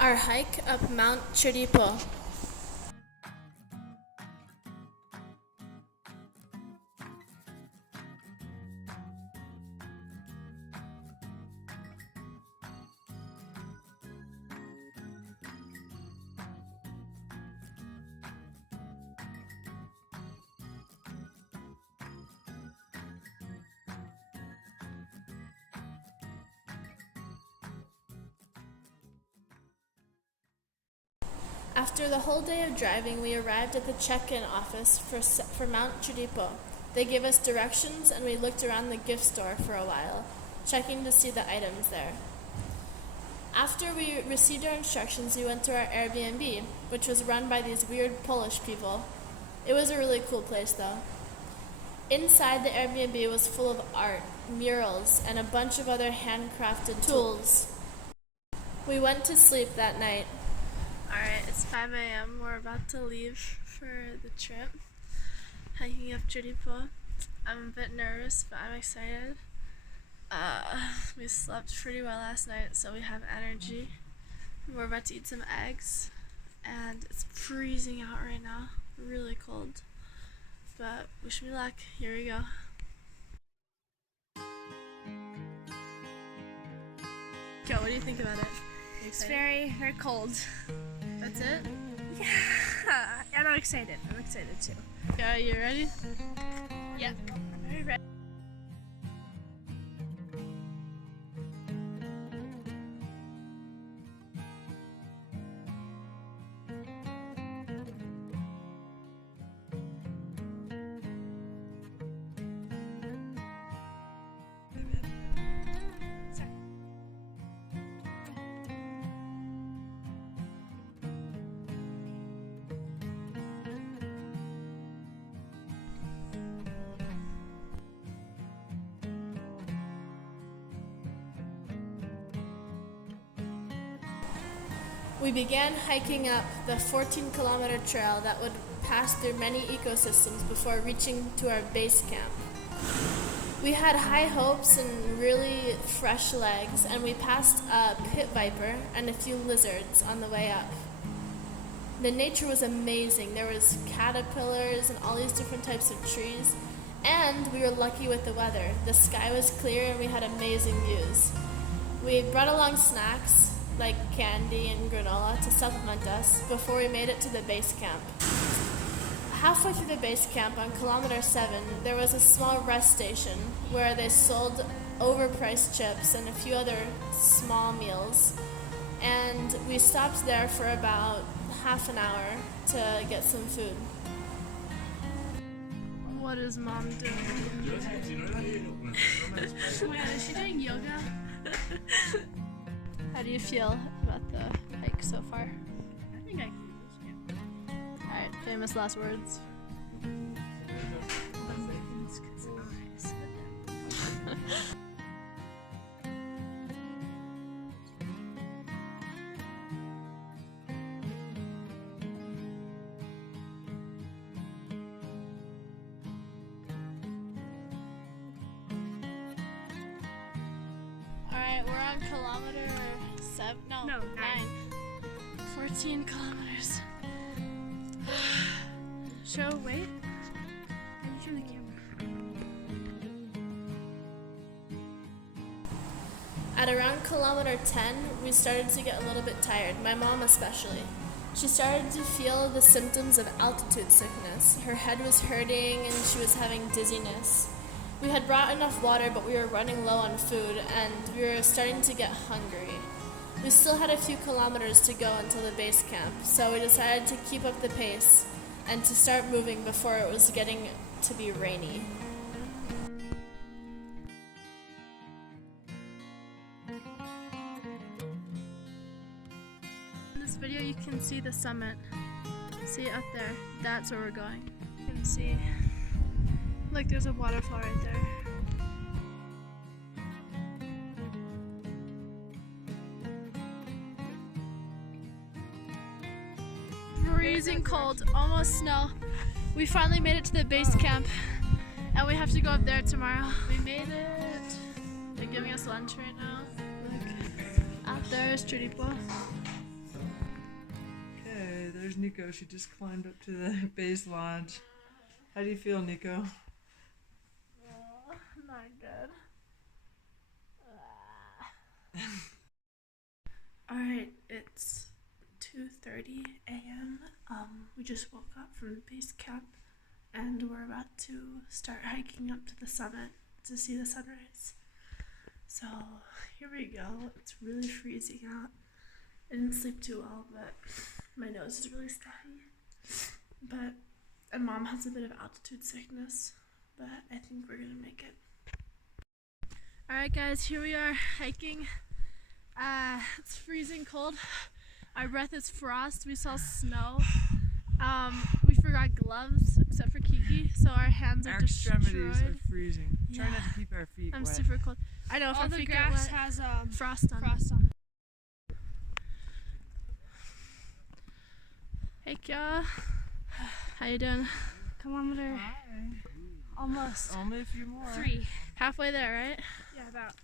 Our hike up Mount Chirripó. After the whole day of driving, we arrived at the check-in office for Mount Chirripó. They gave us directions and we looked around the gift store for a while, checking to see the items there. After we received our instructions, we went to our Airbnb, which was run by these weird Polish people. It was a really cool place though. Inside the Airbnb was full of art, murals, and a bunch of other handcrafted tools. We went to sleep that night. Alright, it's 5 a.m. We're about to leave for the trip, hiking up Chirripó. I'm a bit nervous, but I'm excited. We slept pretty well last night, so we have energy. We're about to eat some eggs, and it's freezing out right now, really cold. But wish me luck. Here we go. Okay, what do you think about it? It's very, very cold. That's it? Yeah, and I'm excited. I'm excited too. Yeah, you ready? Yeah, I'm very ready. We began hiking up the 14-kilometer trail that would pass through many ecosystems before reaching to our base camp. We had high hopes and really fresh legs, and we passed a pit viper and a few lizards on the way up. The nature was amazing. There was caterpillars and all these different types of trees, and we were lucky with the weather. The sky was clear and we had amazing views. We brought along snacks like candy and granola to supplement us before we made it to the base camp. Halfway through the base camp on kilometer 7, there was a small rest station where they sold overpriced chips and a few other small meals. And we stopped there for about half an hour to get some food. What is mom doing? Is she doing yoga? How do you feel about the hike so far? I think I can do this, Alright, famous last words. Alright, we're on kilometer 7, no, 9. 14 kilometers. So wait. How do you turn the camera? At around kilometer 10, we started to get a little bit tired, my mom especially. She started to feel the symptoms of altitude sickness. Her head was hurting and she was having dizziness. We had brought enough water, but we were running low on food and we were starting to get hungry. We still had a few kilometers to go until the base camp, so we decided to keep up the pace and to start moving before it was getting to be rainy. In this video you can see the summit. See it up there? That's where we're going. You can see, like, there's a waterfall right there. Freezing cold, almost snow. We finally made it to the base camp and we have to go up there tomorrow. We made it. They're giving us lunch right now. Look, out there is Chirripó. There's Nico. She just climbed up to the base lodge. How do you feel, Nico? Not good. Alright, it's 2:30 a.m. We just woke up from base camp and we're about to start hiking up to the summit to see the sunrise. So here we go. It's really freezing out. I didn't sleep too well, but my nose is really stuffy. And Mom has a bit of altitude sickness, but I think we're gonna make it. Alright guys, here we are hiking. It's freezing cold. Our breath is frost. We saw snow. We forgot gloves except for Kiki, so our hands are destroyed. Our extremities are freezing. Yeah. Try not to keep our feet I'm wet. super cold. I know if All our the feet get grass wet, has frost on frost on it. Hey Kya. How you doing? Kilometer Hi. almost. Only a few more. 3. Halfway there, right? Yeah, about.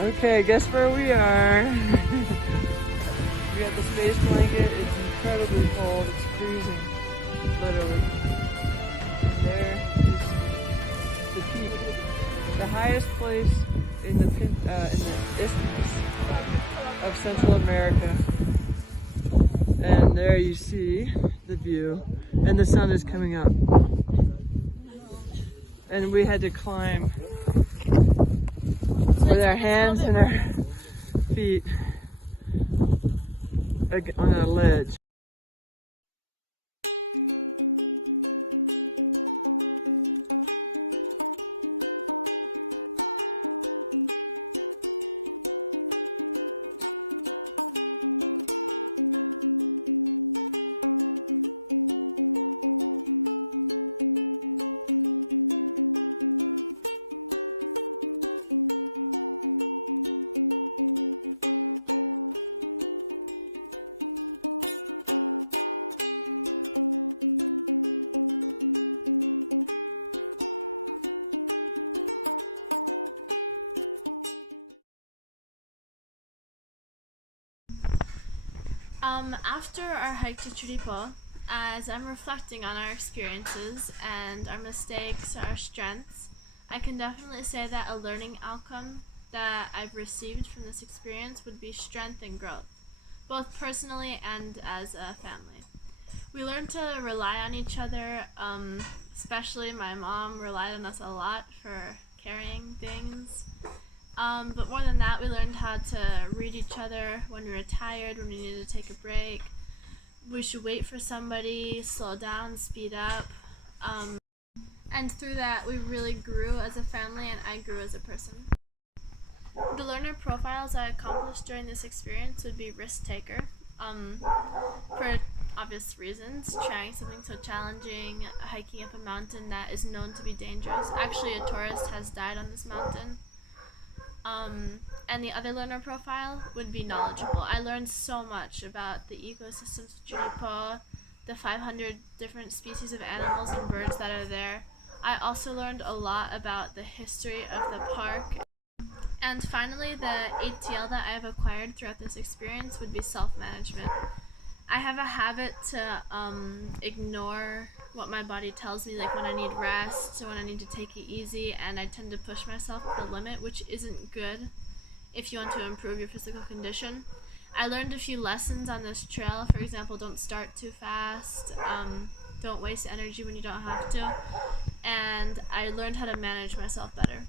Okay, guess where we are? We got the space blanket. It's incredibly cold. It's freezing, literally. And there is the peak, the highest place in the isthmus of Central America. And there you see the view, and the sun is coming up. And we had to climb with our hands and our feet on a ledge. After our hike to Chirripó, as I'm reflecting on our experiences and our mistakes, our strengths, I can definitely say that a learning outcome that I've received from this experience would be strength and growth, both personally and as a family. We learned to rely on each other, especially my mom relied on us a lot for carrying things. But more than that, we learned how to read each other when we were tired, when we needed to take a break. We should wait for somebody, slow down, speed up. And through that, we really grew as a family and I grew as a person. The learner profiles I accomplished during this experience would be risk taker, for obvious reasons, trying something so challenging, hiking up a mountain that is known to be dangerous. Actually, a tourist has died on this mountain. And the other learner profile would be knowledgeable. I learned so much about the ecosystems of Chirripó, the 500 different species of animals and birds that are there. I also learned a lot about the history of the park. And finally, the ATL that I have acquired throughout this experience would be self-management. I have a habit to ignore what my body tells me, like when I need rest, when I need to take it easy, and I tend to push myself to the limit, which isn't good if you want to improve your physical condition. I learned a few lessons on this trail. For example, don't start too fast, don't waste energy when you don't have to, and I learned how to manage myself better.